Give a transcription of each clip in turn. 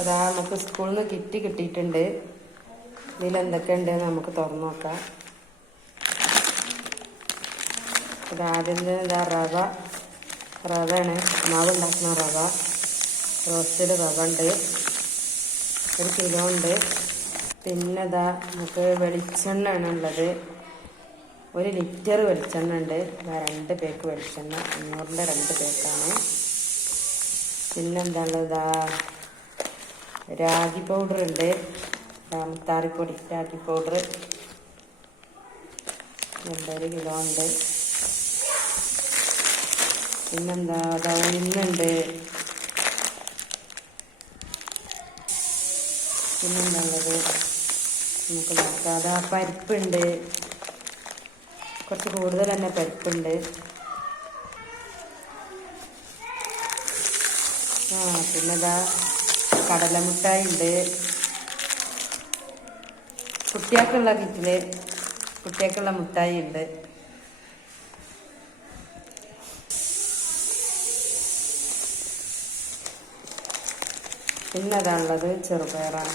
അതാ നമുക്ക് സ്കൂളിൽ നിന്ന് കിറ്റ് കിട്ടിയിട്ടുണ്ട്. ഇതിൽ എന്തൊക്കെയുണ്ട് നമുക്ക് തുറന്നു നോക്കാം. ആദ്യം ഇതാ റവ. റവയാണ്. മാവ് ഉണ്ടാക്കുന്ന റവ. റോസ്റ്റഡ് റവ ഉണ്ട്. ഒരു കിലോ ഉണ്ട്. പിന്നെ ഇതാ നമുക്ക് വെളിച്ചെണ്ണ ആണ് ഉള്ളത്. ഒരു ലിറ്റർ വെളിച്ചെണ്ണ ഉണ്ട്. രണ്ട് പേക്ക് വെളിച്ചെണ്ണ. അഞ്ഞൂറിന്റെ രണ്ട് പേക്കാണ്. പിന്നെന്താ ഇതാ രാഗി പൗഡർ ഉണ്ട് മുത്താറിപ്പൊടി രാഗി പൗഡർ രണ്ടര കിലോ ഉണ്ട്. പിന്നെന്താ ഇതാ ഉഴുന്നുണ്ട്. പിന്നെന്താ നമുക്ക് നോക്കാം. അതാ പരിപ്പുണ്ട്. കുറച്ച് കൂടുതൽ തന്നെ പരിപ്പുണ്ട്. ആ പിന്നെതാ കടലമുട്ടായി ഉണ്ട് കുട്ടികൾക്കുള്ള കിറ്റിൽ കുട്ടികൾക്കുള്ള മിഠായി ഉണ്ട് പിന്നെ അതാണുള്ളത് ചെറുപയറാണ്.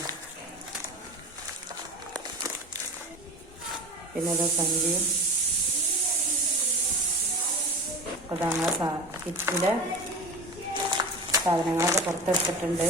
പിന്നെ അത് സഞ്ചിയും അതാണ് കിറ്റിലെ സാധനങ്ങളൊക്കെ പുറത്തെടുത്തിട്ടുണ്ട്.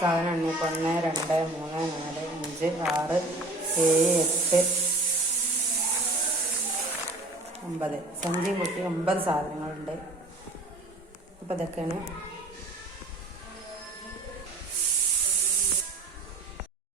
സാധനമാണ് ഇപ്പോൾ ഒന്ന് രണ്ട് മൂന്ന് നാല് അഞ്ച് ആറ് ഏഴ് എട്ട് ഒമ്പത്. സഞ്ചി കുട്ടി ഒമ്പത് സാധനങ്ങളുണ്ട്. അപ്പോൾ ഇതൊക്കെയാണ്